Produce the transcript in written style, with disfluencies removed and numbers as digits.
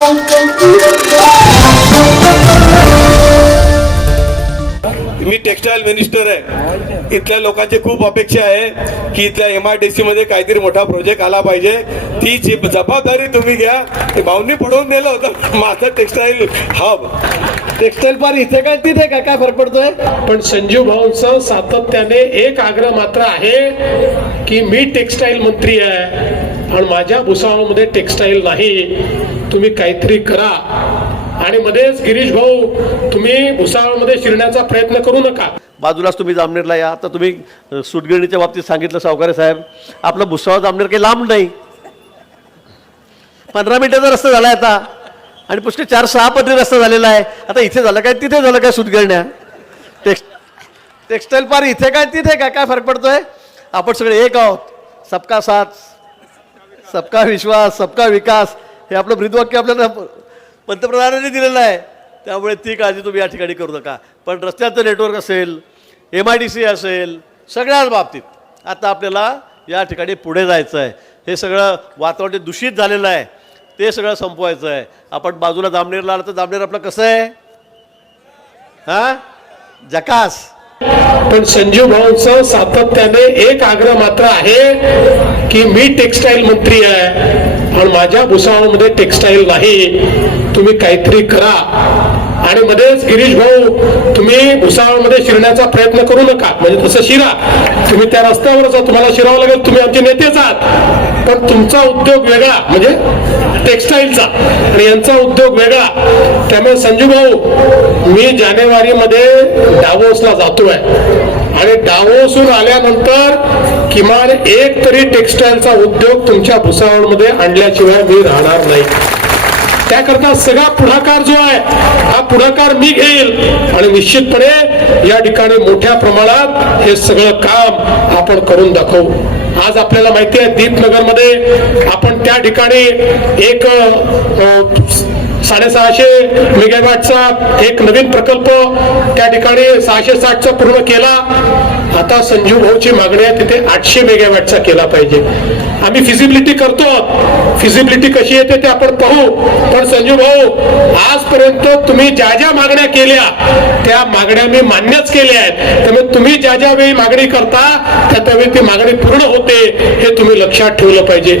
मी textile minister आहे. इथल्या लोकांची खूप अपेक्षा आहे की इथल्या MIDC मध्ये काहीतरी मोठा प्रोजेक्ट आला पाहिजे. ती जबाबदारी तुम्ही घ्या. भाऊंनी पडवून नेलं होतं माझं टेक्सटाईल हब. टेक्सटाईल पार इथे काय तिथे काय फरक पडतोय. पण संजीव भाऊंचा सातत्याने एक आग्रह मात्र आहे की मी टेक्सटाईल मंत्री आहे आणि माझ्या भुसावळमध्ये टेक्सटाईल नाही, तुम्ही काहीतरी करा. आणि मध्येच गिरीश भाऊ तुम्ही भुसावळमध्ये शिरण्याचा प्रयत्न करू नका. बाजूलाच तुम्ही जामनेरला या. तर तुम्ही सूतगिरणीच्या बाबतीत सांगितलं सावकारे साहेब, आपलं भुसावळ जामनेर काही लांब नाही, 15 मिनिटाचा रस्ता झाला आता आणि पुष्कळ 4-6 पदरी रस्ता झालेला आहे. आता इथे झालं काय तिथे झालं काय सूतगिरण्या. टेक्सटाईल पार इथे काय तिथे काय फरक पडतोय. आपण सगळे एक आहोत. सबका साथ, सबका विश्वास, सबका विकास हे आपलं ब्रीदवाक्य आपल्याला पंतप्रधानांनी दिलेलं आहे. त्यामुळे ती काळजी तुम्ही या ठिकाणी करू नका. पण रस्त्याचं नेटवर्क असेल, MIDC असेल, सगळ्याच बाबतीत आता आपल्याला या ठिकाणी पुढे जायचं आहे. हे सगळं वातावरण दूषित झालेलं आहे, ते सगळं संपवायचं आहे. आपण बाजूला जामनेरला आलं तर जामनेर आपलं कसं आहे, हां जकास. पण संजीव भाऊंचा सातत्याने एक आग्रह मात्र आहे की मी टेक्सटाईल मंत्री आहे आणि माझ्या भुसावळमध्ये टेक्सटाईल नाही, तुम्ही काहीतरी करा. आणि मध्येच गिरीश भाऊ तुम्ही भुसावळमध्ये शिरण्याचा प्रयत्न करू नका. म्हणजे तसं शिरा, तुम्ही त्या रस्त्यावरच तुम्हाला शिरावं लागेल, तुम्ही आमचे नेतेच आहात. पण तुमचा उद्योग वेगळा म्हणजे टेक्सटाईलचा आणि यांचा उद्योग वेगळा. त्यामुळे संजू भाऊ मी जानेवारीमध्ये डावोसला जातोय आणि डावोसहून आल्यानंतर किमान एक तरी टेक्सटाईलचा उद्योग तुमच्या भुसावळमध्ये आणल्याशिवाय मी राहणार नाही. त्याकरता सगळा पुढाकार जो आहे हा पुढाकार मी घेईल आणि निश्चितपणे या ठिकाणी मोठ्या प्रमाणात हे सगळं काम आपण करून दाखवू. आज आपल्याला माहिती आहे दीपनगरमध्ये आपण त्या ठिकाणी एक 650 मेगावॅटचा एक नवीन प्रकल्प त्या ठिकाणी 660चा पूर्ण केला. आता संजीव भाऊची मागणी आहे तिथे 800 मेगावॅटचा केला पाहिजे. आम्ही फिजिबिलिटी करतो, फिजिबिलिटी कशी येते ते आपण पाहू. पण संजीव भाऊ आजपर्यंत तुम्ही ज्या ज्या मागण्या केल्या त्या मागण्या मी मान्यच केल्या आहेत. त्यामुळे तुम्ही ज्या ज्या वेळी मागणी करता त्या त्यावेळी ती मागणी पूर्ण होते हे तुम्ही लक्षात ठेवलं पाहिजे.